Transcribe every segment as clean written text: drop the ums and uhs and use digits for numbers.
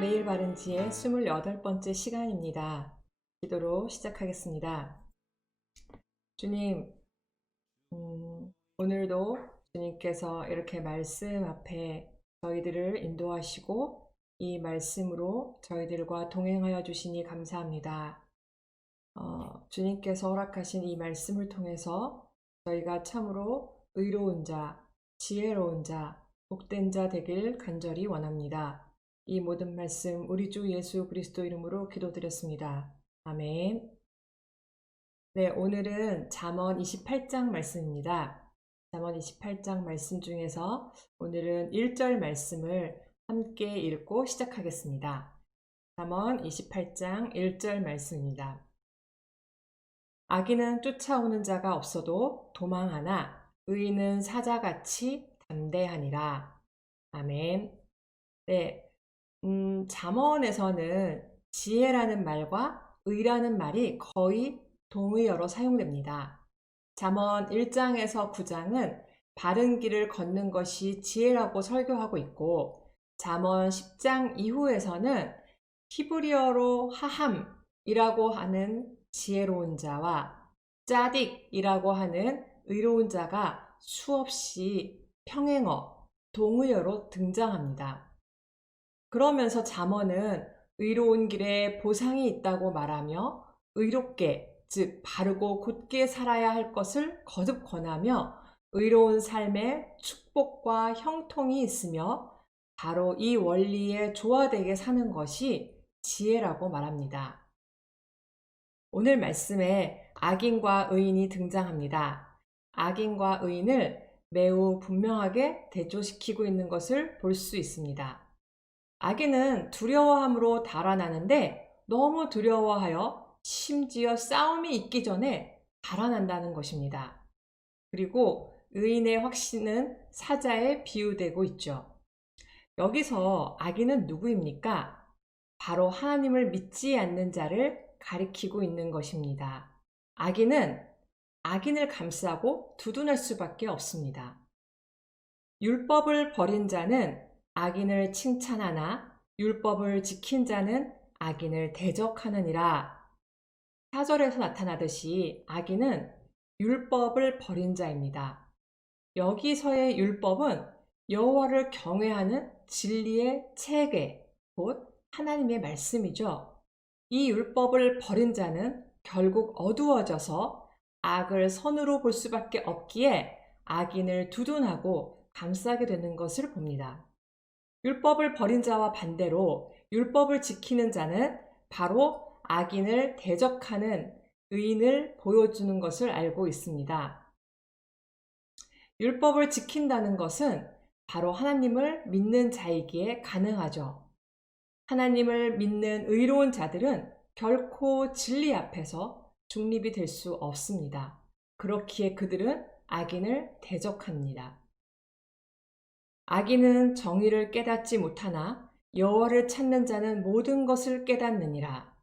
매일 바른 지혜 28번째 시간입니다. 기도로 시작하겠습니다. 주님, 오늘도 주님께서 이렇게 말씀 앞에 저희들을 인도하시고 이 말씀으로 저희들과 동행하여 주시니 감사합니다. 주님께서 허락하신 이 말씀을 통해서 저희가 참으로 의로운 자, 지혜로운 자, 복된 자 되길 간절히 원합니다. 이 모든 말씀 우리 주 예수 그리스도 이름으로 기도드렸습니다. 아멘. 네, 오늘은 잠언 28장 말씀입니다. 잠언 28장 말씀 중에서 오늘은 1절 말씀을 함께 읽고 시작하겠습니다. 잠언 28장 1절 말씀입니다. 악인은 쫓아오는 자가 없어도 도망하나 의인은 사자같이 담대하니라. 아멘. 네, 잠언에서는 지혜라는 말과 의라는 말이 거의 동의어로 사용됩니다. 잠언 1장에서 9장은 바른 길을 걷는 것이 지혜라고 설교하고 있고, 잠언 10장 이후에서는 히브리어로 하함이라고 하는 지혜로운 자와 짜딕이라고 하는 의로운 자가 수없이 평행어, 동의어로 등장합니다. 그러면서 잠언은 의로운 길에 보상이 있다고 말하며 의롭게, 즉 바르고 곧게 살아야 할 것을 거듭 권하며 의로운 삶에 축복과 형통이 있으며 바로 이 원리에 조화되게 사는 것이 지혜라고 말합니다. 오늘 말씀에 악인과 의인이 등장합니다. 악인과 의인을 매우 분명하게 대조시키고 있는 것을 볼 수 있습니다. 악인은 두려워함으로 달아나는데 너무 두려워하여 심지어 싸움이 있기 전에 달아난다는 것입니다. 그리고 의인의 확신은 사자에 비유되고 있죠. 여기서 악인은 누구입니까? 바로 하나님을 믿지 않는 자를 가리키고 있는 것입니다. 악인은 악인을 감싸고 두둔할 수밖에 없습니다. 율법을 버린 자는 악인을 칭찬하나 율법을 지킨 자는 악인을 대적하느니라. 4절에서 나타나듯이 악인은 율법을 버린 자입니다. 여기서의 율법은 여호와를 경외하는 진리의 체계, 곧 하나님의 말씀이죠. 이 율법을 버린 자는 결국 어두워져서 악을 선으로 볼 수밖에 없기에 악인을 두둔하고 감싸게 되는 것을 봅니다. 율법을 버린 자와 반대로 율법을 지키는 자는 바로 악인을 대적하는 의인을 보여주는 것을 알고 있습니다. 율법을 지킨다는 것은 바로 하나님을 믿는 자이기에 가능하죠. 하나님을 믿는 의로운 자들은 결코 진리 앞에서 중립이 될 수 없습니다. 그렇기에 그들은 악인을 대적합니다. 악인은 정의를 깨닫지 못하나 여호와를 찾는 자는 모든 것을 깨닫느니라.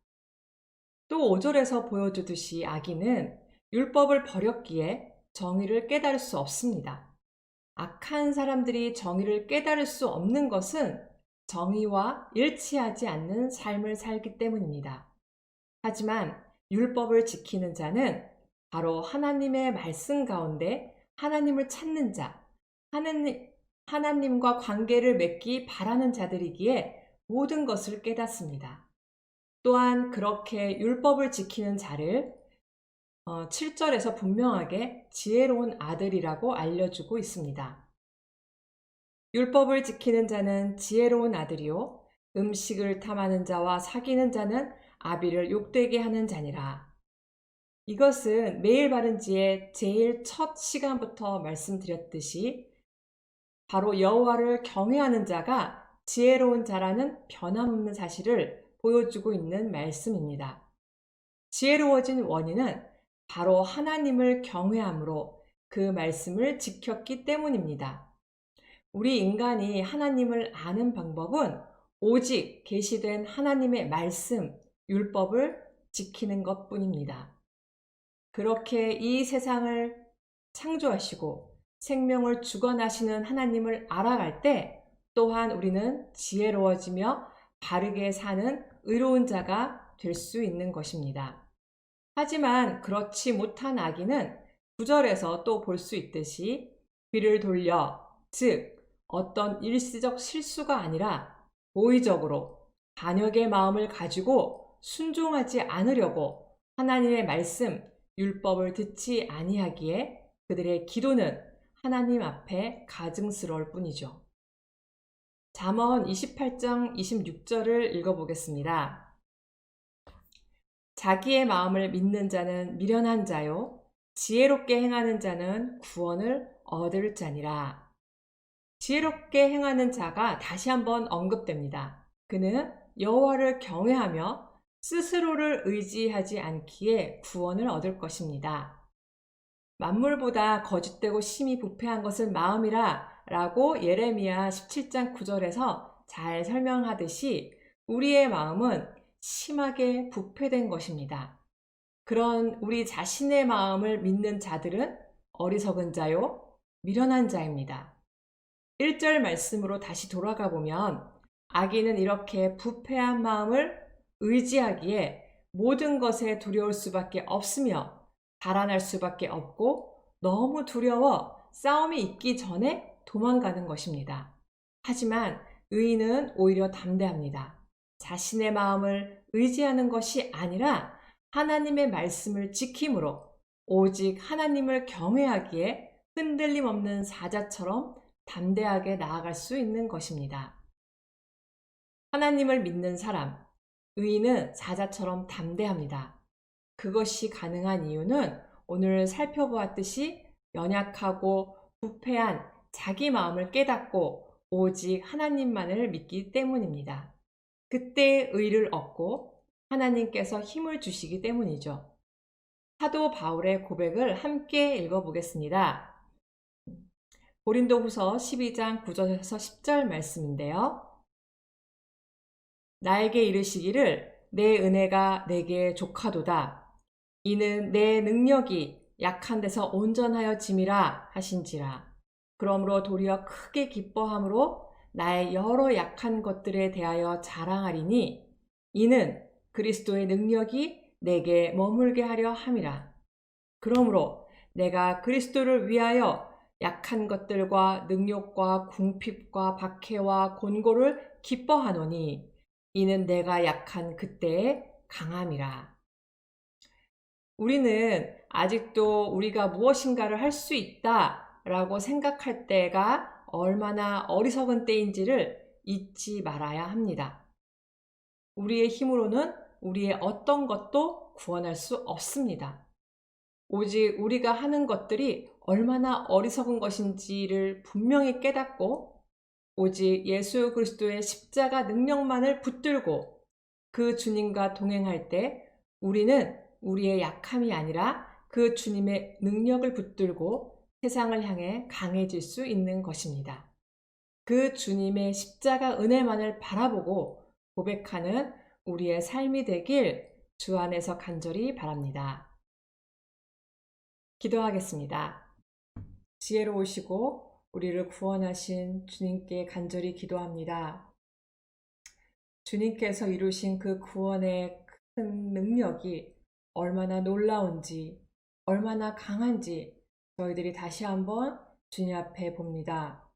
또 5절에서 보여주듯이 악인은 율법을 버렸기에 정의를 깨달을 수 없습니다. 악한 사람들이 정의를 깨달을 수 없는 것은 정의와 일치하지 않는 삶을 살기 때문입니다. 하지만 율법을 지키는 자는 바로 하나님의 말씀 가운데 하나님을 찾는 자, 하나님과 관계를 맺기 바라는 자들이기에 모든 것을 깨닫습니다. 또한 그렇게 율법을 지키는 자를 7절에서 분명하게 지혜로운 아들이라고 알려주고 있습니다. 율법을 지키는 자는 지혜로운 아들이요 음식을 탐하는 자와 사귀는 자는 아비를 욕되게 하는 자니라. 이것은 매일 바른 지혜 제일 첫 시간부터 말씀드렸듯이 바로 여호와를 경외하는 자가 지혜로운 자라는 변함없는 사실을 보여주고 있는 말씀입니다. 지혜로워진 원인은 바로 하나님을 경외함으로 그 말씀을 지켰기 때문입니다. 우리 인간이 하나님을 아는 방법은 오직 계시된 하나님의 말씀, 율법을 지키는 것뿐입니다. 그렇게 이 세상을 창조하시고 생명을 주관하시는 하나님을 알아갈 때 또한 우리는 지혜로워지며 바르게 사는 의로운 자가 될 수 있는 것입니다. 하지만 그렇지 못한 악인은 9절에서 또 볼 수 있듯이 귀를 돌려, 즉 어떤 일시적 실수가 아니라 고의적으로 반역의 마음을 가지고 순종하지 않으려고 하나님의 말씀, 율법을 듣지 아니하기에 그들의 기도는 하나님 앞에 가증스러울 뿐이죠. 잠언 28장 26절을 읽어보겠습니다. 자기의 마음을 믿는 자는 미련한 자요, 지혜롭게 행하는 자는 구원을 얻을 자니라. 지혜롭게 행하는 자가 다시 한번 언급됩니다. 그는 여호와를 경외하며 스스로를 의지하지 않기에 구원을 얻을 것입니다. 만물보다 거짓되고 심히 부패한 것은 마음이라 라고 예레미야 17장 9절에서 잘 설명하듯이 우리의 마음은 심하게 부패된 것입니다. 그런 우리 자신의 마음을 믿는 자들은 어리석은 자요, 미련한 자입니다. 1절 말씀으로 다시 돌아가 보면 악인은 이렇게 부패한 마음을 의지하기에 모든 것에 두려울 수밖에 없으며 달아날 수밖에 없고 너무 두려워 싸움이 있기 전에 도망가는 것입니다. 하지만 의인은 오히려 담대합니다. 자신의 마음을 의지하는 것이 아니라 하나님의 말씀을 지킴으로 오직 하나님을 경외하기에 흔들림 없는 사자처럼 담대하게 나아갈 수 있는 것입니다. 하나님을 믿는 사람, 의인은 사자처럼 담대합니다. 그것이 가능한 이유는 오늘 살펴보았듯이 연약하고 부패한 자기 마음을 깨닫고 오직 하나님만을 믿기 때문입니다. 그때 의를 얻고 하나님께서 힘을 주시기 때문이죠. 사도 바울의 고백을 함께 읽어보겠습니다. 고린도후서 12장 9절에서 10절 말씀인데요. 나에게 이르시기를 내 은혜가 내게 족하도다. 이는 내 능력이 약한 데서 온전하여 짐이라 하신지라. 그러므로 도리어 크게 기뻐함으로 나의 여러 약한 것들에 대하여 자랑하리니 이는 그리스도의 능력이 내게 머물게 하려 함이라. 그러므로 내가 그리스도를 위하여 약한 것들과 능욕과 궁핍과 박해와 곤고를 기뻐하노니 이는 내가 약한 그때의 강함이라. 우리는 아직도 우리가 무엇인가를 할 수 있다라고 생각할 때가 얼마나 어리석은 때인지를 잊지 말아야 합니다. 우리의 힘으로는 우리의 어떤 것도 구원할 수 없습니다. 오직 우리가 하는 것들이 얼마나 어리석은 것인지를 분명히 깨닫고 오직 예수 그리스도의 십자가 능력만을 붙들고 그 주님과 동행할 때 우리는 우리의 약함이 아니라 그 주님의 능력을 붙들고 세상을 향해 강해질 수 있는 것입니다. 그 주님의 십자가 은혜만을 바라보고 고백하는 우리의 삶이 되길 주 안에서 간절히 바랍니다. 기도하겠습니다. 지혜로우시고 우리를 구원하신 주님께 간절히 기도합니다. 주님께서 이루신 그 구원의 큰 능력이 얼마나 놀라운지, 얼마나 강한지 저희들이 다시 한번 주님 앞에 봅니다.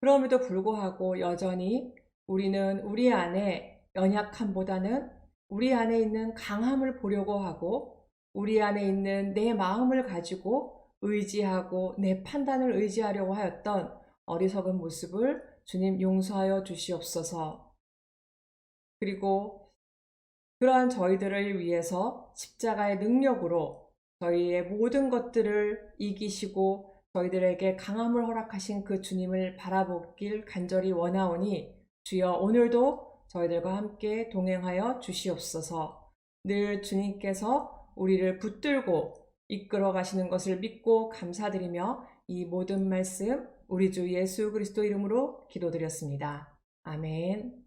그럼에도 불구하고 여전히 우리는 우리 안에 연약함보다는 우리 안에 있는 강함을 보려고 하고 우리 안에 있는 내 마음을 가지고 의지하고 내 판단을 의지하려고 하였던 어리석은 모습을 주님 용서하여 주시옵소서. 그리고 그러한 저희들을 위해서 십자가의 능력으로 저희의 모든 것들을 이기시고 저희들에게 강함을 허락하신 그 주님을 바라보길 간절히 원하오니 주여 오늘도 저희들과 함께 동행하여 주시옵소서. 늘 주님께서 우리를 붙들고 이끌어 가시는 것을 믿고 감사드리며 이 모든 말씀 우리 주 예수 그리스도 이름으로 기도드렸습니다. 아멘.